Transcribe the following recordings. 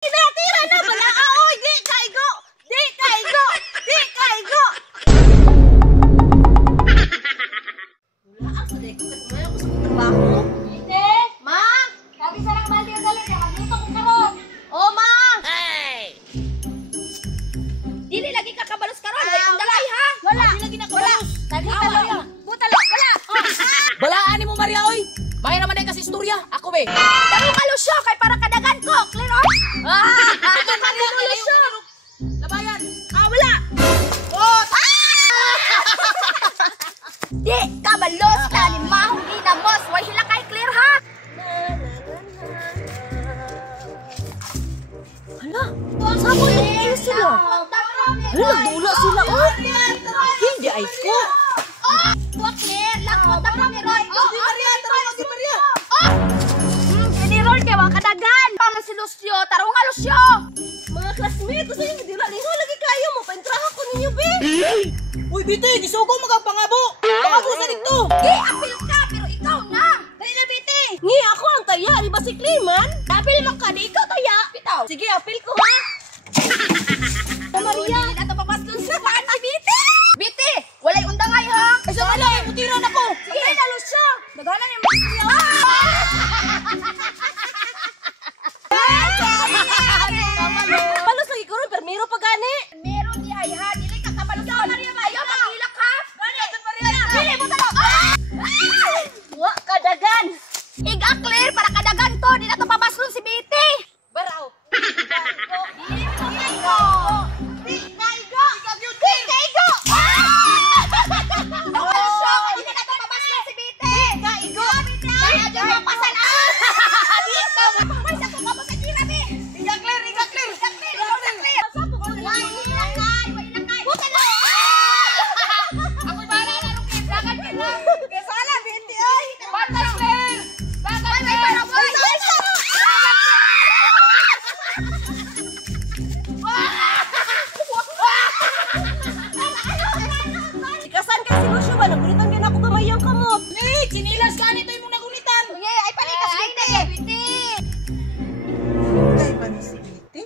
Tinatira na bala ka, oy! Di kaigo! Di kaigo! Di kaigo! Wala ako, di ko katumayan ako sa trabaho. Ite! Ma? Sabi sa lang balde ang galit, magluto ko karon. Oh, ma! Hey! Dili lagi ka kabalos karon, ay undalay ha. Wala. Di lagi na kabalos. Tagita lang. Butalo, wala. Balaan mo, Maria, oy! Mahira man din kasi istorya. Ako, be. Daro ka Lucio kay para kadagan ko, clear on? Ito pa rin mo, Lucio. Labayan! Wala! Oh! Di kabalos ka ni mahong ina boss, way hila kay clear ha. Hala, saan mo yung sila? Hala, nagdula sila, oh! Hindi ay ko! Wa clear, lakot ako ni Roy. Di Maria, tara, di Maria! Ini Roy kay wa kadagan. Paman si Lucio, taro nga Lucio. Mga classmates, kasi yung dila ninyo, lagi kayo mo, paintrahan ko ninyo, be! Uy, Biti, gisugo magpangabo! Pangabo sa dito! Di apil ka pero ikaw na. Dali na biti. Ni ako ang taya, di ba si Clayman? Apil man ka di ikaw taya. Bitaw. Sige, apil ko, ha? Maria, dili na to papaslon sa paan si Biti. Biti, walay undangay ha. Ay, sa wala, mutiran ako! Sige na Lucio. Daghanan ni Maria. Palos lagi ko rin, pero meron pa gani! Meron di ay ha. Dili ka kabalo sa Maria ba? Ayaw magilak ha. Dili mo talo. Wa, kadagan! Iga clear para kadagan to. Di na to papaslon si Biti. Baraw! Dili mo kaigo. Di kaigo. Di kaigo. Lucio, dili na to papaslon si Biti. Kaigo! Kaya dyan mo pasan dito. May sa kung kamo sa tira, Bi. Iga clear, iga clear! Iga clear, iga clear. Sapo ko na Wala ilakay, wala ilakay. Bukan na. Ako'y bahala na nung clear. Lagan ka na. Kasala, Biti, ay! Bagay clear. Bagay para mo. Ikasan kay si Lucio ba? Nagulitan ka na ako kamayang kamot! Hey, sinilas ka nito yung nagulitan. Uye, ay palikas Biti. Biti. Kay man si Biti?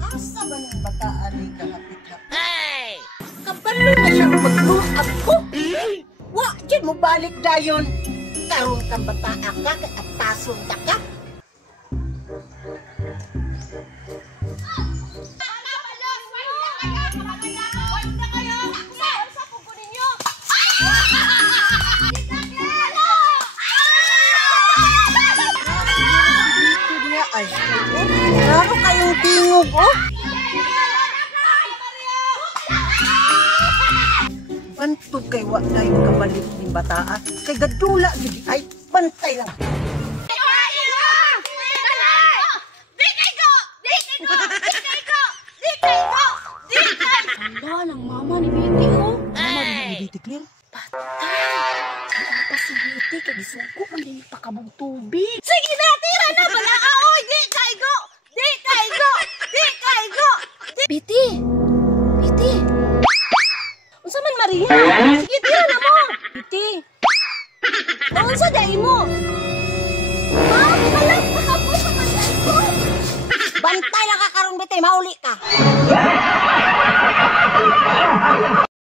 Asa ba ng bataan ni kahapit-hapit? Hey! Kabalo na siyang magluhag ko. Wa, dyan mo balik dayon. Karoon kang bataan ka, kay atason ka ka. Dito niya ay, laro kayong tingog, oh. Bantog kay wa tayo kabalik ng bataan. Kay gadula, gidi ay, bantay lang. Hala, ng mama ni Biti, oh! Hey! Biti clear? Apa si Biti, kay gisugo, hindi pakabog tubig! Sige na, tira na bala ka, oy! Di kaigo! Di kaigo! Di kaigo! Biti! Biti! Unsa man, Maria? Sige, tira na mo! Biti! Unsa dai mo? Walang pakabos sa masyan ko! Bantay lang ka karon Biti, mauli ka.